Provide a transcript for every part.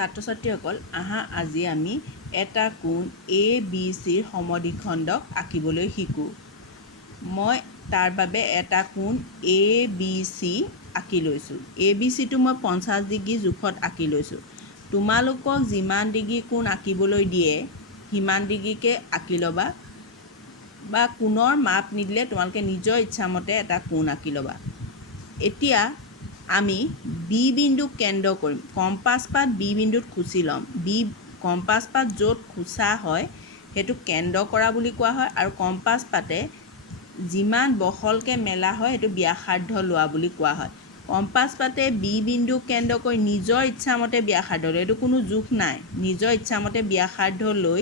ছাত্ৰ ছাত্ৰীসকল আহা আজি আমি এটা কোণ এ বি চিৰ সমদ্বিখণ্ডক আঁকিবলৈ শিকোঁ। মই তাৰ বাবে এটা কোণ এ বি চি আঁকি লৈছোঁ। এ বি চিটো মই 50 ডিগ্ৰী জোখত আঁকি লৈছোঁ। তোমালোকক যিমান ডিগ্ৰী কোণ আঁকিবলৈ দিয়ে সিমান ডিগ্ৰীকৈ আঁকি ল'বা, বা কোণৰ মাপ নিদিলে তোমালোকে নিজৰ ইচ্ছামতে এটা কোণ আঁকি ল'বা। এতিয়া আমি বি বিন্দুক কেন্দ্ৰ কৰিম। কম্পাছ পাত বি বিন্দুত খুচি ল'ম। কম্পাছ পাত য'ত খুচা হয় সেইটো কেন্দ্ৰ কৰা বুলি কোৱা হয়, আৰু কম্পাছ পাতে যিমান বহলকৈ মেলা হয় সেইটো ব্যাসাৰ্ধ লোৱা বুলি কোৱা হয়। কম্পাছ পাতে বি বিন্দুক কেন্দ্ৰ কৰি নিজৰ ইচ্ছামতে ব্যাসাৰ্ধ লয়, এইটো কোনো জোখ নাই। নিজৰ ইচ্ছামতে ব্যাসাৰ্ধ লৈ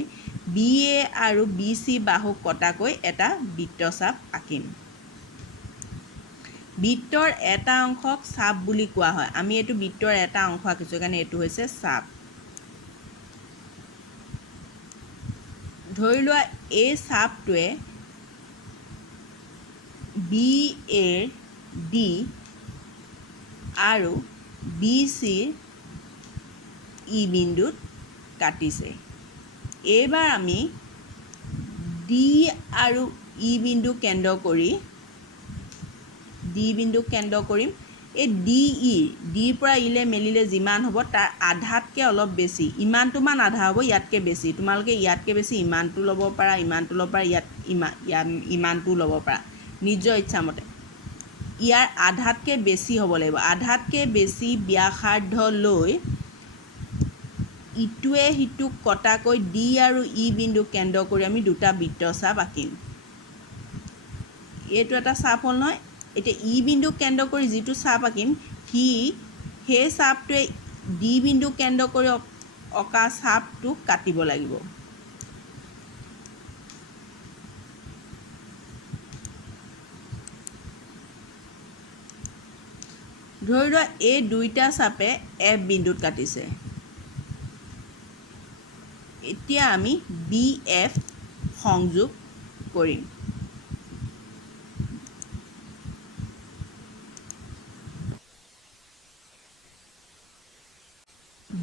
বি এ আৰু বি চি বাহুক কটাকৈ এটা বৃত্তচাপ আঁকিম। বৃত্তৰ এটা অংশক চাপ বুলি কোৱা হয়। আমি এইটো বৃত্তৰ এটা অংশ আঁকিছোঁ, সেইকাৰণে এইটো হৈছে চাপ। ধৰি লোৱা এই চাপটোৱে বি এৰ ডি আৰু বি চিৰ ই বিন্দুত কাটিছে। এইবাৰ আমি ডি আৰু ই বিন্দু কেন্দ্ৰ কৰি কৰিম। এই ডিৰ পৰা ইলে মেলিলে যিমান হ'ব তাৰ আধাতকৈ অলপ বেছি, ইমানটোমান আধা হ'ব, ইয়াতকৈ বেছি। তোমালোকে ইয়াতকৈ বেছি ইমানটো ল'ব পাৰা, ইমানটো ল'ব পাৰা, ইমানটো ল'ব পাৰা নিজৰ ইচ্ছামতে। ইয়াৰ আধাতকৈ বেছি হ'ব লাগিব। আধাতকৈ বেছি ব্যাসাৰ্ধ লৈ ইটোৱে সিটোক কটাকৈ ডি আৰু ই বিন্দু কেন্দ্ৰ কৰি আমি দুটা বৃত্তচাপ আঁকিম। এইটো এটা চাপ হ'ল নহয়। এতিয়া ই বিন্দুক কেন্দ্ৰ কৰি যিটো চাপ আঁকিম সেই চাপটোৱে ডি বিন্দুক কেন্দ্ৰ কৰি অঁকা চাপটোক কাটিব লাগিব। ধৰি লোৱা এই দুইটা চাপে এফ বিন্দুত কাটিছে। এতিয়া আমি বি এফ সংযোগ কৰিম।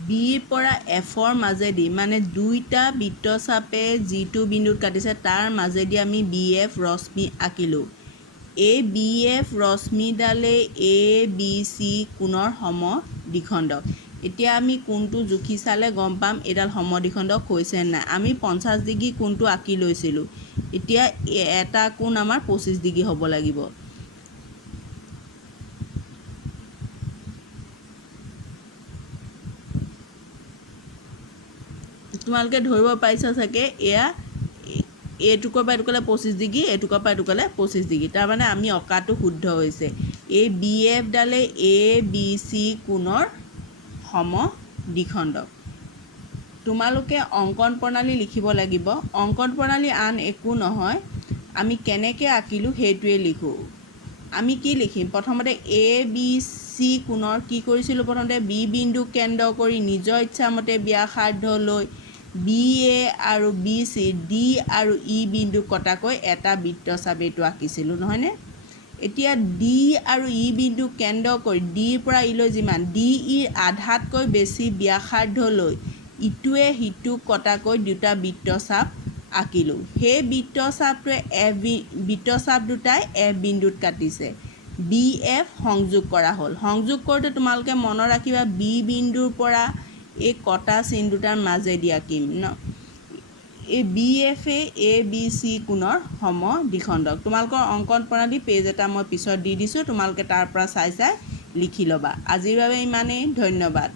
বিৰ পৰা এফৰ মাজেদি, মানে দুইটা বৃত্তচাপে যিটো বিন্দুত কাটিছে তাৰ মাজেদি আমি বি এফ ৰশ্মি আঁকিলোঁ। এই B F ৰশ্মিডালেই A B C কোণৰ সমদ্বিখণ্ডক। এতিয়া আমি কোণটো জুখি চালে গম পাম এইডাল সমদ্বিখণ্ডক হৈছে নাই। আমি 50 ডিগ্ৰী কোণটো আঁকি লৈছিলোঁ। এতিয়া এটা কোণ আমাৰ 25 ডিগ্ৰী হ'ব লাগিব। তোমালোকে ধৰিব পাৰিছা চাগে, এয়া এইটুকুৰ পৰা এইটুকুলৈ 25 ডিগ্ৰী, এইটুকুৰ পৰা এইটুকুলৈ 25 ডিগ্ৰী। তাৰমানে আমি অঁকাটো শুদ্ধ হৈছে। এই বি এফডালে এ বি চি কোণৰ সমদ্বিখণ্ডক। তোমালোকে অংকন প্ৰণালী লিখিব লাগিব। অংকন প্ৰণালী আন একো নহয়, আমি কেনেকৈ আঁকিলোঁ সেইটোৱে লিখোঁ। আমি কি লিখিম? প্ৰথমতে এ বি চি কোণৰ কি কৰিছিলোঁ? প্ৰথমতে বি বিন্দুক কেন্দ্ৰ কৰি নিজৰ ইচ্ছামতে ব্যাসাৰ্ধ লৈ বি এ আৰু বি চি ডি আৰু ই বিন্দু কটাকৈ এটা বৃত্তচাপ এইটো আঁকিছিলোঁ, নহয়নে? এতিয়া ডি আৰু ই বিন্দু কেন্দ্ৰ কৰি ডিৰ পৰা ইলৈ যিমান, ডি ইৰ আধাতকৈ বেছি ব্যাসাৰ্ধ লৈ ইটোৱে সিটোক কটাকৈ দুটা বৃত্তচাপ আঁকিলোঁ। সেই বৃত্তচাপ দুটাই এফ বিন্দুত কাটিছে। বি এফ সংযোগ কৰা হ'ল। সংযোগ কৰোঁতে তোমালোকে মনত ৰাখিবা বি বিন্দুৰ পৰা এই কটা চিন দুটাৰ মাজেদি আঁকিম ন। এই বি এফে এ বি চি কোণৰ সমদ্বিখণ্ডক। তোমালোকৰ অংকন প্ৰণালী পেজ এটা মই পিছত দি দিছোঁ, তোমালোকে তাৰ পৰা চাই লিখি ল'বা। আজিৰ বাবে ইমানেই। ধন্যবাদ।